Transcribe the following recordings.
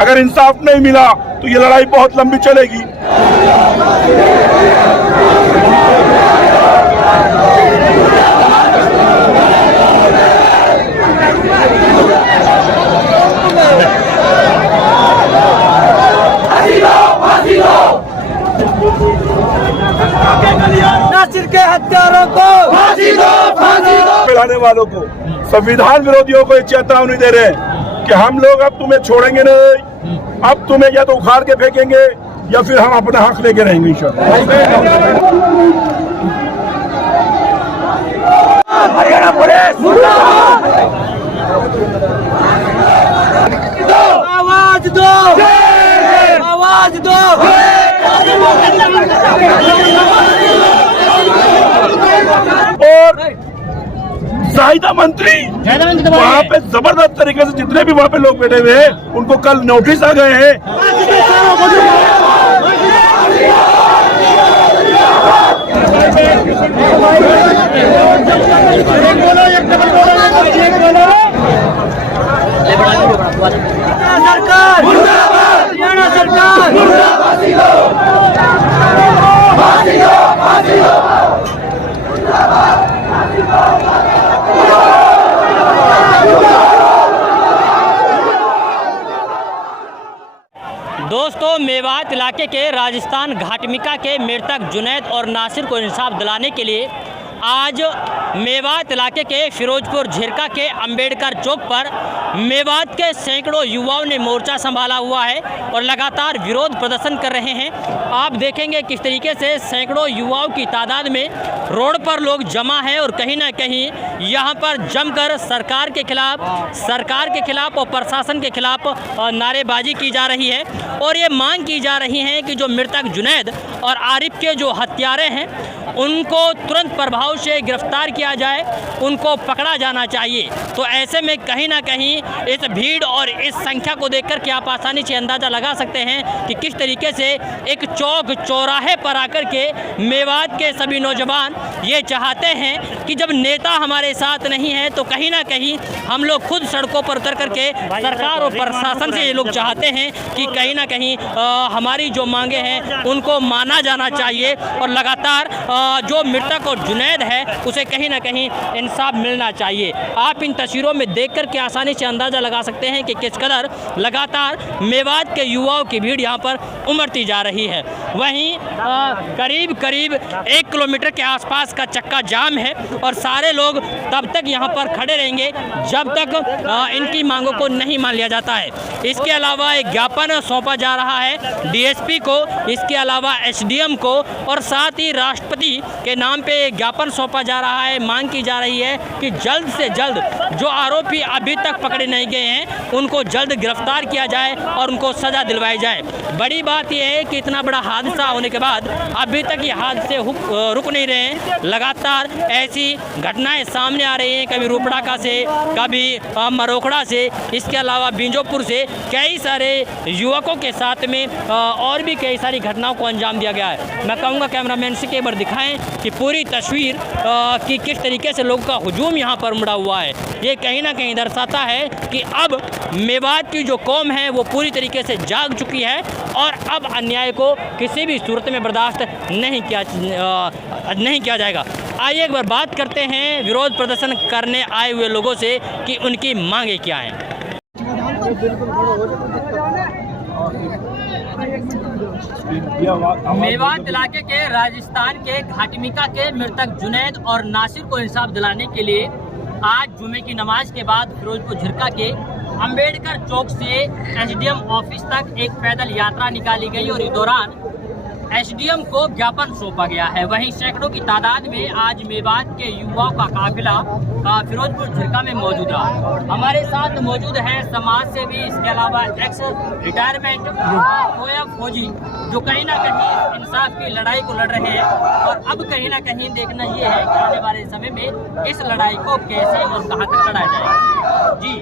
अगर इंसाफ नहीं मिला तो ये लड़ाई बहुत लंबी चलेगी। नासिर के हत्यारों को फांसी दो, फांसी दो। फैलाने वालों को, संविधान विरोधियों को चेतावनी दे रहे हैं कि हम लोग अब तुम्हें छोड़ेंगे नहीं, अब तुम्हें या तो उखाड़ के फेंकेंगे या फिर हम अपना हक लेके रहेंगे इंशाअल्लाह। हरियाणा पुलिस मुर्दाबाद। आवाज दो, आवाज दो। और जाहिदा मंत्री वहाँ पे जबरदस्त तरीके से जितने भी वहाँ पे लोग बैठे हुए हैं उनको कल नोटिस आ गए हैं। सरकार मुर्दाबाद, हरियाणा सरकार मुर्दाबाद। दोस्तों, मेवात इलाके के राजस्थान घाटमिका के मृतक जुनैद और नासिर को इंसाफ दिलाने के लिए आज मेवात इलाके के फिरोजपुर झिरका के अंबेडकर चौक पर मेवात के सैकड़ों युवाओं ने मोर्चा संभाला हुआ है और लगातार विरोध प्रदर्शन कर रहे हैं। आप देखेंगे किस तरीके से सैकड़ों युवाओं की तादाद में रोड पर लोग जमा हैं और कहीं ना कहीं यहाँ पर जमकर सरकार के खिलाफ और प्रशासन के खिलाफ नारेबाजी की जा रही है और ये मांग की जा रही है कि जो मृतक जुनैद और आरिफ के जो हत्यारे हैं उनको तुरंत प्रभाव से गिरफ्तार किया जाए, उनको पकड़ा जाना चाहिए। तो ऐसे में कहीं ना कहीं इस भीड़ और इस संख्या को देखकर के आप आसानी से अंदाज़ा लगा सकते हैं कि किस तरीके से एक चौक चौराहे पर आकर के मेवात के सभी नौजवान ये चाहते हैं कि जब नेता हमारे साथ नहीं है तो कहीं ना कहीं हम लोग खुद सड़कों पर उतर करके सरकार और प्रशासन से ये लोग चाहते हैं कि कहीं ना कहीं हमारी जो मांगे हैं उनको माना जाना चाहिए और लगातार जो मृतक और जुनैद है उसे कहीं ना कहीं इंसाफ मिलना चाहिए। आप इन तस्वीरों में देख कर के आसानी से अंदाज़ा लगा सकते हैं कि किस कदर लगातार मेवात के युवाओं की भीड़ यहाँ पर उमड़ती जा रही है। वहीं करीब 1 किलोमीटर के आसपास का चक्का जाम है और सारे लोग तब तक यहाँ पर खड़े रहेंगे जब तक इनकी मांगों को नहीं मान लिया जाता है। इसके अलावा एक ज्ञापन सौंपा जा रहा है डीएसपी को, इसके अलावा एसडीएम को और साथ ही राष्ट्रपति के नाम पे ज्ञापन सौंपा जा रहा है। मांग की जा रही है कि जल्द से जल्द जो आरोपी अभी तक पकड़े नहीं गए हैं उनको जल्द गिरफ्तार किया जाए और उनको सज़ा दिलवाई जाए। बड़ी बात यह है कि इतना बड़ा हादसा होने के बाद अभी तक ये हादसे रुक नहीं रहे हैं। लगातार ऐसी घटनाएं सामने आ रही हैं, कभी रूपड़ाका से, कभी मरोखड़ा से, इसके अलावा बिंजोपुर से कई सारे युवकों के साथ में और भी कई सारी घटनाओं को अंजाम दिया गया है। मैं कहूँगा कैमरामैन से एक बार दिखाएं कि पूरी तस्वीर कि किस तरीके से लोगों का हुजूम यहाँ पर उमड़ा हुआ है। ये कहीं ना कहीं दर्शाता है कि अब मेवात की जो कौम है वो पूरी तरीके से जाग चुकी है और अब अन्याय को किसी भी सूरत में बर्दाश्त नहीं किया जाएगा। आइए एक बार बात करते हैं विरोध प्रदर्शन करने आए हुए लोगों से कि उनकी मांगे क्या हैं। मेवात इलाके के राजस्थान के घाटमिका के मृतक जुनैद और नासिर को इंसाफ दिलाने के लिए आज जुमे की नमाज के बाद फिरोजपुर झिरका के अंबेडकर चौक से एसडीएम ऑफिस तक एक पैदल यात्रा निकाली गई और इस दौरान एसडीएम को ज्ञापन सौंपा गया है। वहीं सैकड़ों की तादाद में आज मेवात के युवाओं का काफिला फिरोजपुर झिरका में मौजूद रहा। हमारे साथ मौजूद है समाज सेवी, इसके अलावा एक्स रिटायरमेंट फौजी जो कहीं ना कहीं इंसाफ की लड़ाई को लड़ रहे हैं और अब कहीं ना कहीं देखना ये है कि आने वाले समय में इस लड़ाई को कैसे और कहाँ तक लड़ाया जाएगा। जी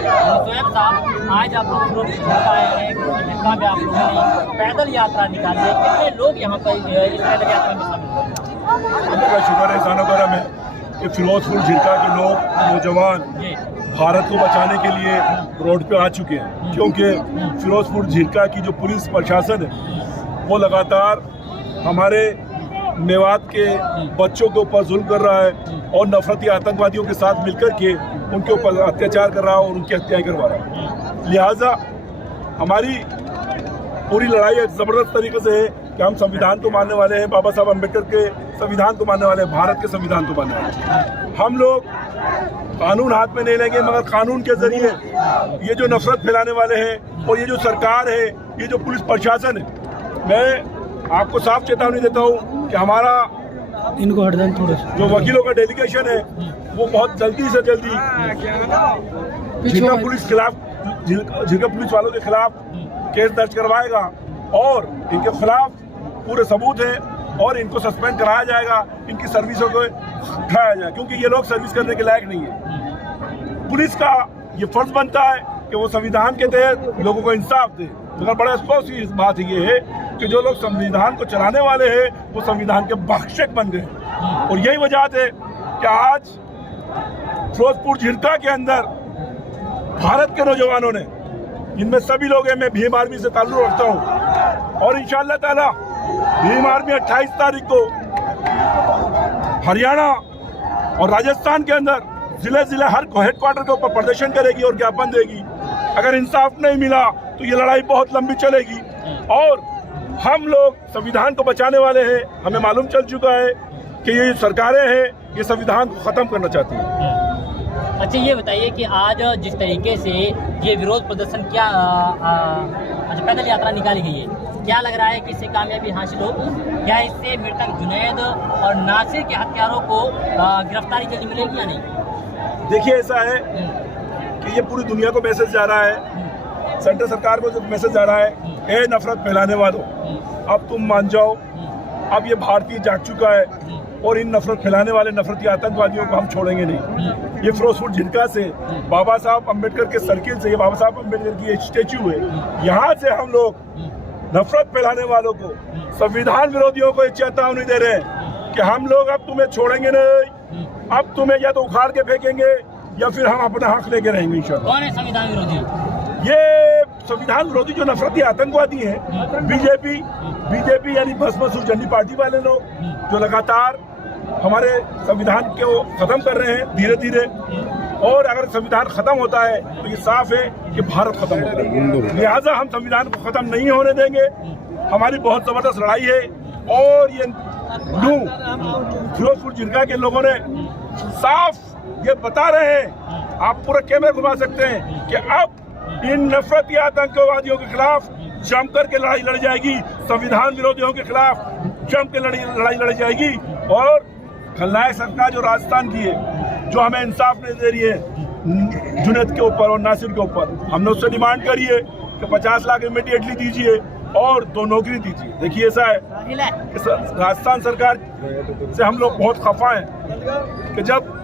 सोएब साहब, आज आप लोग आए हैं झिरका में, आप लोगों ने पैदल यात्रा निकाली है, कितने लोग यहाँ पर इस पैदल यात्रा में शामिल हुए? शुक्र है में फिरोजपुर झिरका के लोग, नौजवान भारत को बचाने के लिए रोड पे आ चुके हैं, क्योंकि फिरोजपुर झिरका की जो पुलिस प्रशासन है वो लगातार हमारे मेवात के बच्चों के ऊपर जुल्म कर रहा है और नफरती आतंकवादियों के साथ मिलकर के उनके ऊपर अत्याचार कर रहा है और उनकी हत्याएं करवा रहा है। लिहाजा हमारी पूरी लड़ाई एक ज़बरदस्त तरीके से है कि हम संविधान को मानने वाले हैं, बाबा साहब अम्बेडकर के संविधान को मानने वाले हैं, भारत के संविधान को मानने वाले हैं। हम लोग कानून हाथ में नहीं लेंगे, मगर कानून के जरिए ये जो नफरत फैलाने वाले हैं और ये जो सरकार है, ये जो पुलिस प्रशासन है, मैं आपको साफ चेतावनी देता हूँ कि हमारा इनको हट दें थोड़ा जो वकीलों का डेलीगेशन है वो बहुत जल्दी से जल्दी झिरका पुलिस वालों के खिलाफ केस दर्ज करवाएगा और इनके खिलाफ पूरे सबूत हैं और इनको सस्पेंड कराया जाएगा, इनकी सर्विसों को उठाया जाएगा, क्योंकि ये लोग सर्विस करने के लायक नहीं है। पुलिस का ये फर्ज बनता है कि वो संविधान के तहत लोगों को इंसाफ दे, मगर बड़ा अफसोस की इस बात ये है कि जो लोग संविधान को चलाने वाले हैं वो संविधान के भक्षक बन गए और यही वजह है कि आज फिरोजपुर झिरका के अंदर भारत के नौजवानों ने, इनमें सभी लोग हैं, मैं भीम आर्मी से ताल्लुक रखता हूँ और इंशाअल्लाह ताला भीम आर्मी 28 तारीख को हरियाणा और राजस्थान के अंदर जिले हर हेडक्वार्टर के ऊपर प्रदर्शन करेगी और ज्ञापन देगी। अगर इंसाफ नहीं मिला तो ये लड़ाई बहुत लंबी चलेगी और हम लोग संविधान को बचाने वाले हैं। हमें मालूम चल चुका है कि ये सरकारें हैं ये संविधान को खत्म करना चाहती हैं। अच्छा, ये बताइए कि आज जिस तरीके से ये विरोध प्रदर्शन क्या पैदल यात्रा निकाली गई है, क्या लग रहा है कि इससे कामयाबी हासिल हो? क्या इससे मृतक जुनैद और नासिर के हत्यारों को गिरफ्तारी जल्दी मिलेगी या नहीं? देखिए, ऐसा है कि ये पूरी दुनिया को मैसेज जा रहा है, सेंट्रल सरकार को मैसेज जा रहा है, ए नफरत फैलाने वालों, अब तुम मान जाओ, अब ये भारतीय जाग चुका है और इन नफरत फैलाने वाले नफरती आतंकवादियों को हम छोड़ेंगे नहीं। ये फिरोजपुर झिरका से बाबा साहब अम्बेडकर के सर्किल से, ये बाबा साहब अम्बेडकर की स्टेच्यू है, यहाँ से हम लोग नफरत फैलाने वालों को, संविधान विरोधियों को चेतावनी दे रहे हैं कि हम लोग अब तुम्हें छोड़ेंगे नहीं, अब तुम्हें या तो उखाड़ के फेंकेंगे या फिर हम अपना हक लेके रहेंगे इंशाअल्लाह। कौन है संविधान विरोधी? ये संविधान विरोधी जो नफरती आतंकवादी हैं, बीजेपी यानी भस्म सुजनी पार्टी वाले लोग जो लगातार हमारे संविधान को खत्म कर रहे हैं धीरे धीरे, और अगर संविधान खत्म होता है तो ये साफ है कि भारत खत्म होता है। लिहाजा हम संविधान को खत्म नहीं होने देंगे। हमारी बहुत जबरदस्त लड़ाई है और ये फिरोजपुर झिरका के लोगों ने साफ ये बता रहे हैं, आप पूरा कैमरा घुमा सकते हैं कि अब इन नफरती आतंकवादियों के खिलाफ जमकर के लड़ाई लड़ी जाएगी, संविधान विरोधियों के खिलाफ जम के लड़ाई लड़ी जाएगी। और खलनायक सरकार जो राजस्थान की है, जो हमें इंसाफ नहीं दे रही है जुनैद के ऊपर और नासिर के ऊपर, हमने उससे डिमांड करी है कि 50 लाख इमीडिएटली दीजिए और 2 नौकरी दीजिए। देखिए, ऐसा है कि राजस्थान सरकार से हम लोग बहुत खफा हैं कि जब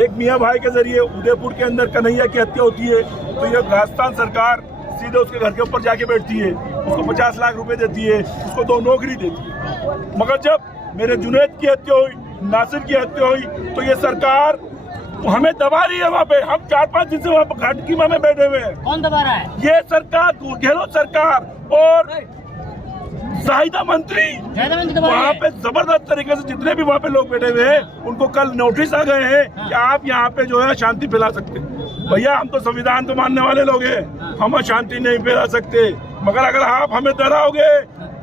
एक मियाँ भाई के जरिए उदयपुर के अंदर कन्हैया की हत्या होती है तो ये राजस्थान सरकार सीधे उसके घर के ऊपर जाके बैठती है, उसको 50 लाख रुपए देती है, उसको 2 नौकरी देती है। मगर जब मेरे जुनैद की हत्या हुई, नासिर की हत्या हुई, तो ये सरकार हमें दबा रही है। वहाँ पे हम 4-5 दिन से वहाँ पे घाटकीमा में बैठे हुए हैं। कौन दबा रहा है? ये सरकार, गहलोत सरकार और जाहिदा मंत्री वहाँ पे जबरदस्त तरीके से जितने भी वहाँ पे लोग बैठे हुए हैं उनको कल नोटिस आ गए हैं कि आप यहाँ पे जो है शांति फैला सकते हैं। भैया, हम तो संविधान को मानने वाले लोग हैं, हम शांति नहीं फैला सकते, मगर अगर आप हमें डराओगे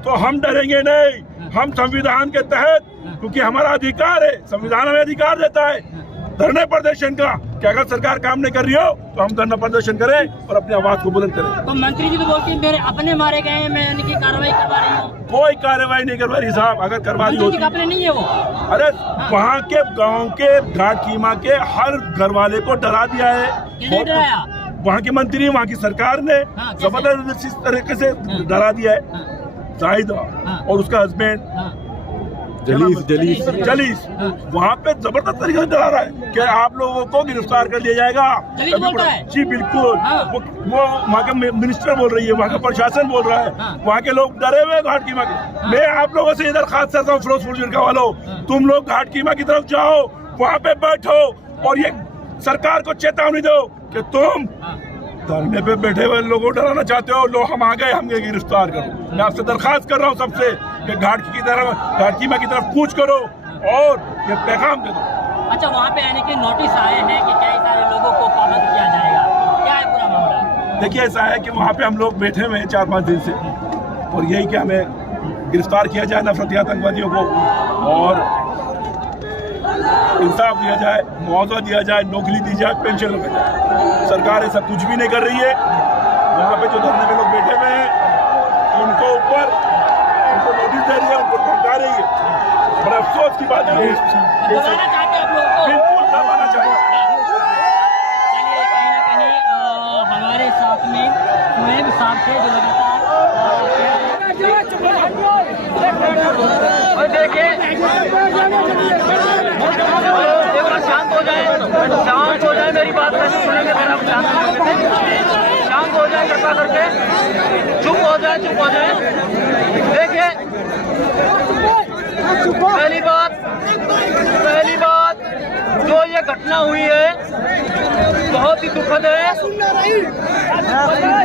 तो हम डरेंगे नहीं। हम संविधान के तहत, क्योंकि हमारा अधिकार है, संविधान हमें अधिकार देता है धरने प्रदर्शन का, कि अगर सरकार काम नहीं कर रही हो तो हम धरना प्रदर्शन करें और अपनी आवाज को बुलंद करें। तो मंत्री जी तो बोलते हैं मेरे अपने मारे गए हैं, मैं इनकी कार्रवाई करवा रही हूँ। कोई कार्रवाई नहीं करवा रही साहब, अगर करवा रही होती अपने नहीं है वो। अरे वहाँ के गांव के घाटकीमा के हर घर वाले को डरा दिया है। किसने डराया? वहाँ के मंत्री, वहाँ की सरकार ने जबरदस्त इस तरीके से डरा दिया है। जाहिदा और उसका हस्बैंड जलीस वहाँ पे जबरदस्त तरीके से डरा रहा है कि आप लोगों को गिरफ्तार कर लिया जाएगा। जी बिल्कुल, वो वहाँ के मिनिस्टर बोल रही है, वहाँ का प्रशासन बोल रहा है, वहाँ के लोग डरे हुए घाटकीमा के। मैं आप लोगों से इधर खास करता हूँ, फिरोजपुर झिरका वालों, तुम लोग घाटकीमा की तरफ जाओ, वहाँ पे बैठो और ये सरकार को चेतावनी दो कि तुम धरने पे बैठे हुए लोगों को डराना चाहते हो, लो हम आ गए, हम ये गिरफ्तार करो। मैं आपसे दरखास्त कर रहा हूँ सबसे कि घाटकीमा की तरफ कूच करो और ये पैगाम दे दो। अच्छा, वहाँ पे यानी कि नोटिस आए हैं कि कई सारे लोगों को पाबंद किया जाएगा, क्या है पूरा मामला? देखिए, ऐसा है कि वहाँ पे हम लोग बैठे हुए हैं 4-5 दिन से, और यही कि हमें गिरफ्तार किया जाए नफरती आतंकवादियों को, और इंसाफ दिया जाए, मुआवजा दिया जाए, नौकरी दी जाए, पेंशन लगाई जाए। सरकार ऐसा कुछ भी नहीं कर रही है। वहाँ पे जो धरने में लोग बैठे हुए हैं उनको नोटिस दे रही है, उनको धमका रही है। बड़ा अफसोस की बात है। बिल्कुल दबाना चाहते हैं। चलिए, कहीं ना कहीं हमारे साथ में सुहेब साहब थे जो लगातार शांत हो जाए, मेरी बात कैसे सुनेंगे? शांत हो जाए, कृपा करके चुप हो जाए। देखिए, पहली बात जो ये घटना हुई है बहुत ही दुखद है।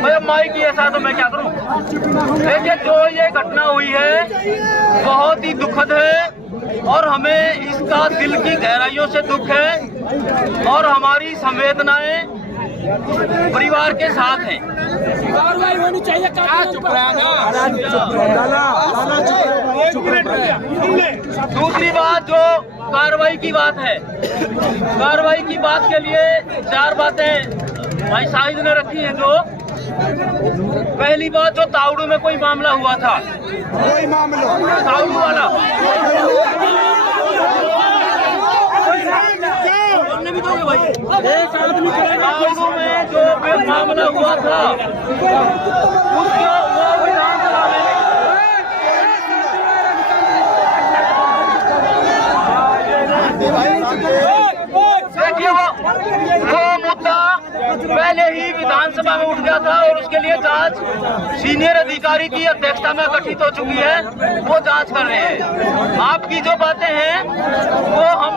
मैं माइक की ऐसा तो मैं क्या करूं? देखिए, जो ये घटना हुई है बहुत ही दुखद है और हमें इसका दिल की गहराइयों से दुख है और हमारी संवेदनाएं परिवार के साथ हैं। कार्रवाई होनी चाहिए। दूसरी बात, जो कार्रवाई की बात है, कार्रवाई की बात के लिए 4 बातें भाई शाहिद ने रखी हैं। जो पहली बात, जो ताउड़ू में कोई मामला हुआ था, ताउड़ू वाला ताउड़ू में जो मामला हुआ था उसको वो विधानसभा में देखिए, वो मुद्दा पहले ही विधानसभा में उठ गया था और उसके लिए जांच सीनियर अधिकारी की अध्यक्षता में गठित हो चुकी है। वो जांच कर रहे हैं। आपकी जो बातें हैं वो हम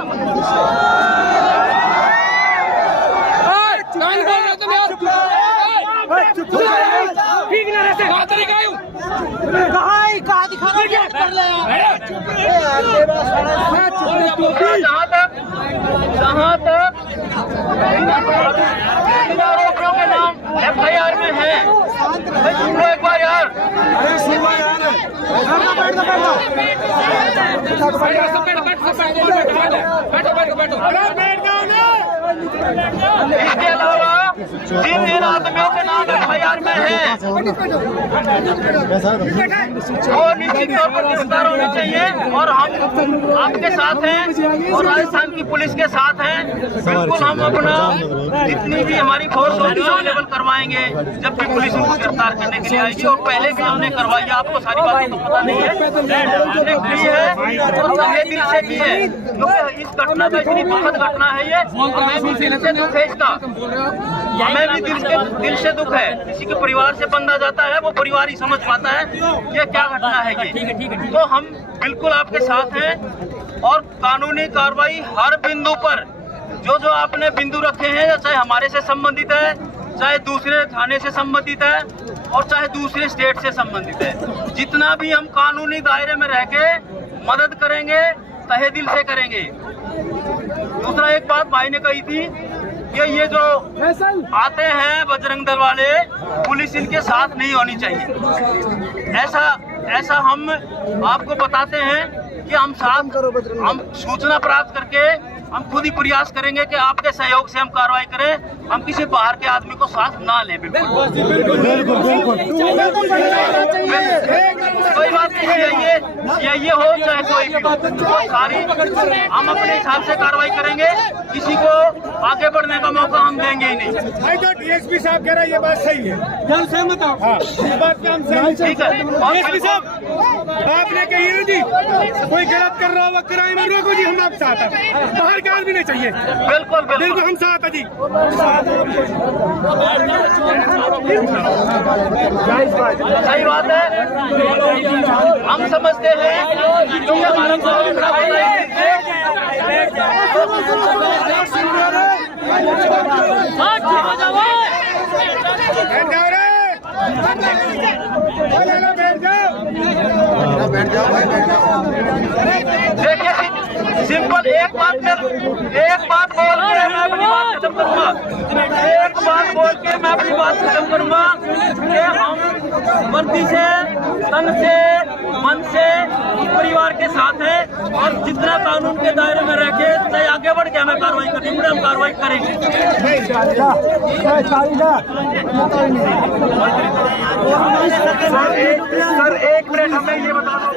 जहाँ तक आरोपियों के नाम FIR में है, सुनो एक बार यार। इसके अलावा जिन आदमियों के नाम FIR में है वो निश्चित तौर पर गिरफ्तार होना चाहिए और हम आपके साथ हैं और राजस्थान की पुलिस के साथ हैं। बिल्कुल हम अपना जितनी भी हमारी फोर्स होगी अवेलेबल करवाएंगे जब भी पुलिस उनको गिरफ्तार करने के लिए आएगी। और पहले भी हमने करवाई है, आपको सारी बातें तो पता नहीं है, हमने की है और दिल से की है, क्योंकि इस घटना का इतनी दुखद घटना है ये, हमें भी दिल से दुख है इसका, हमें भी दिल से दुख है। किसी के परिवार से बंधा जाता है, वो परिवार ही समझ पाता है कि क्या घटना है ये। तो हम बिल्कुल आपके साथ हैं और कानूनी कार्रवाई हर बिंदु पर जो आपने बिंदु रखे हैं, चाहे हमारे से संबंधित है, चाहे दूसरे थाने से संबंधित है और चाहे दूसरे स्टेट से संबंधित है, जितना भी हम कानूनी दायरे में रह के मदद करेंगे तहे दिल से करेंगे। दूसरा एक बात भाई ने कही थी कि ये जो आते हैं बजरंग दल वाले, पुलिस इनके साथ नहीं होनी चाहिए। ऐसा हम आपको बताते हैं कि हम सूचना प्राप्त करके हम खुद ही प्रयास करेंगे कि आपके सहयोग से हम कार्रवाई करें, हम किसी बाहर के आदमी को साथ ना लें। बिल्कुल कोई बात नहीं है, ये हो चाहे कोई भी हो, सारी हम अपने हिसाब से कार्रवाई करेंगे, किसी को आगे बढ़ने का मौका हम देंगे ही नहीं। भाई जो DSP साहब कह रहे हैं ये बात सही है, सहमत आप? हाँ, इस बात पे हम सहमत। ठीक है, DSP साहब आपने कही है जी, कोई गलत कर रहा होगा क्राइम रोको जी, हम आपके साथ हैं, बाहर का आदमी नहीं चाहिए। बिल्कुल बिल्कुल हम साथ हैं जी। सही बात है, हम समझते हैं क्योंकि हमारा देखिए सिंपल एक बात बोल के मैं अपनी बात खत्म करूंगा। एक बात बोल के मैं अपनी बात खत्म करूंगा कि हम वर्दी से, तन से, मन से परिवार के साथ हैं और जितना कानून के दायरे में रह के चाहे आगे बढ़ के हमें कार्रवाई करनी है, हम कार्रवाई करेंगे। सर एक मिनट हमें ये बता दो